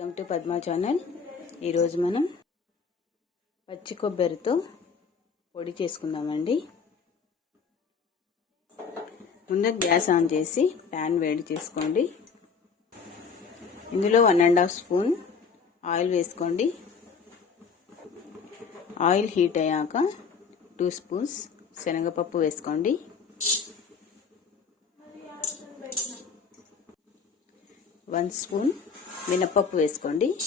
Welcome to Padma channel ఈరోజు మనం పచ్చి కొబ్బరితో పొడి చేసుకుందామండి. ముందు గ్యాస్ ఆన్ చేసి ప్యాన్ వేడి చేసుకోండి. ఇందులో one and half spoon oil వేసుకోండి. ఆయిల్ హీట్ అయ్యాక టూ స్పూన్స్ శనగపప్పు వేసుకోండి. వన్ స్పూన్ మినపప్పు వేసుకోండి.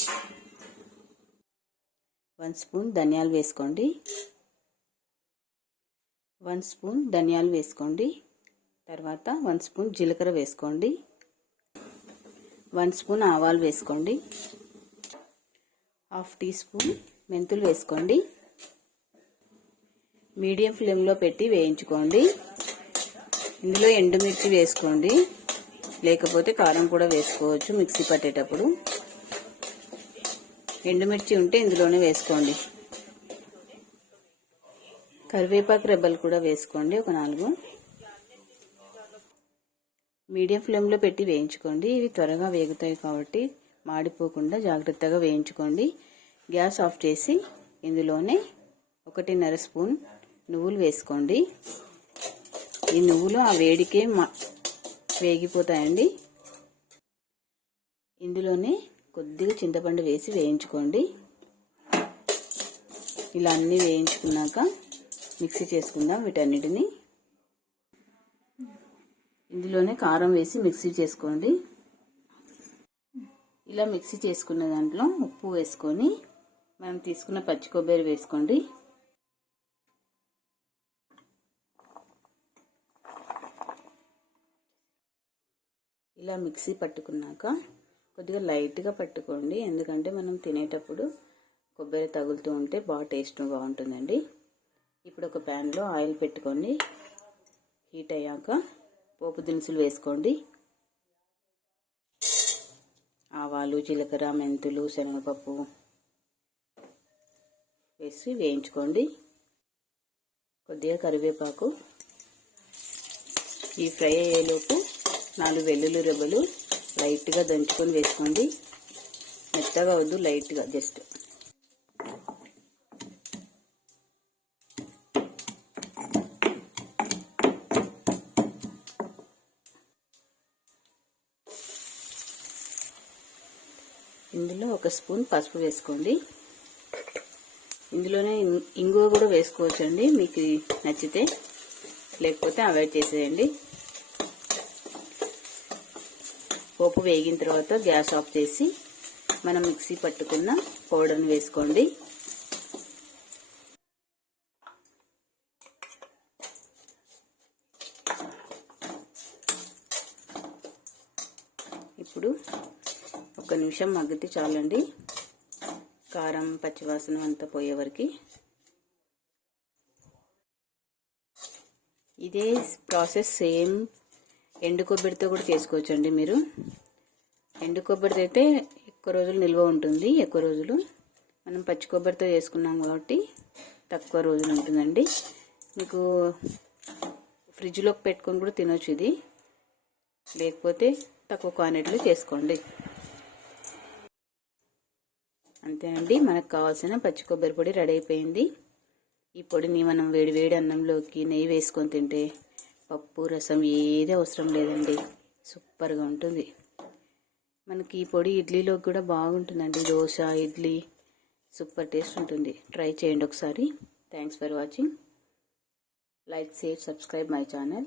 వన్ స్పూన్ ధనియాలు వేసుకోండి. వన్ స్పూన్ ధనియాలు వేసుకోండి. తర్వాత వన్ స్పూన్ జీలకర్ర వేసుకోండి. వన్ స్పూన్ ఆవాలు వేసుకోండి. హాఫ్ టీ స్పూన్ మెంతులు వేసుకోండి. మీడియం ఫ్లేమ్లో పెట్టి వేయించుకోండి. ఇందులో ఎండుమిర్చి వేసుకోండి. లేకపోతే కారం కూడా వేసుకోవచ్చు మిక్సీ పట్టేటప్పుడు. ఎండుమిర్చి ఉంటే ఇందులోనే వేసుకోండి. కరివేపాకు రెబ్బలు కూడా వేసుకోండి ఒక నాలుగు. మీడియం ఫ్లేమ్లో పెట్టి వేయించుకోండి. ఇవి త్వరగా వేగుతాయి కాబట్టి మాడిపోకుండా జాగ్రత్తగా వేయించుకోండి. గ్యాస్ ఆఫ్ చేసి ఇందులోనే ఒకటిన్నర స్పూన్ నువ్వులు వేసుకోండి. ఈ నువ్వులు ఆ వేడికే వేగిపోతాయండి. ఇందులోనే కొద్దిగా చింతపండు వేసి వేయించుకోండి. ఇలా అన్నీ వేయించుకున్నాక మిక్సీ చేసుకుందాం వీటన్నిటిని. ఇందులోనే కారం వేసి మిక్సీ చేసుకోండి. ఇలా మిక్సీ చేసుకున్న దాంట్లో ఉప్పు వేసుకొని మనం తీసుకున్న పచ్చి కొబ్బరి వేసుకోండి. ఇలా మిక్సీ పట్టుకున్నాక కొద్దిగా లైట్గా పట్టుకోండి. ఎందుకంటే మనం తినేటప్పుడు కొబ్బరి తగులుతూ ఉంటే బాగా టేస్ట్ బాగుంటుందండి. ఇప్పుడు ఒక ప్యాన్లో ఆయిల్ పెట్టుకోండి. హీట్ అయ్యాక పోపు దినుసులు వేసుకోండి. ఆవాలు జీలకర్ర మెంతులు శనగపప్పు వేసి వేయించుకోండి. కొద్దిగా కరివేపాకు ఈ ఫ్రై అయ్యేలోపు నాలుగు వెల్లుల్లి రెబ్బలు లైట్గా దంచుకొని వేసుకోండి. మెత్తగా వద్దు లైట్గా జస్ట్. ఇందులో ఒక స్పూన్ పసుపు వేసుకోండి. ఇందులోనే ఇంగువ కూడా వేసుకోవచ్చండి మీకు నచ్చితే. లేకపోతే అవాయిడ్ చేసేయండి. పోపు వేగిన తర్వాత గ్యాస్ ఆఫ్ చేసి మనం మిక్సీ పట్టుకున్న పౌడర్ని వేసుకోండి. ఇప్పుడు ఒక నిమిషం మగ్గితే చాలండి. కారం పచ్చివాసన అంతా పోయే వరకు. ఇదే ప్రాసెస్ సేమ్ ఎండు కొబ్బరితో కూడా చేసుకోవచ్చండి మీరు. ఎండు కొబ్బరితో అయితే ఎక్కువ రోజులు నిల్వ ఉంటుంది ఎక్కువ రోజులు. మనం పచ్చి కొబ్బరితో చేసుకున్నాం కాబట్టి తక్కువ రోజులు ఉంటుందండి. మీకు ఫ్రిడ్జ్లోకి పెట్టుకొని కూడా తినొచ్చు ఇది. లేకపోతే తక్కువ క్వాంటిటీలో చేసుకోండి. అంతేనండి మనకు కావాల్సిన పచ్చి కొబ్బరి పొడి రెడీ అయిపోయింది. ఈ పొడిని మనం వేడి వేడి అన్నంలోకి నెయ్యి వేసుకొని తింటే పప్పు రసం ఏది అవసరం లేదండి. సూపర్గా ఉంటుంది. మనకి ఈ పొడి ఇడ్లీలో కూడా బాగుంటుందండి. దోశ ఇడ్లీ సూపర్ టేస్ట్ ఉంటుంది. ట్రై చేయండి ఒకసారి. Thanks for watching like share subscribe my channel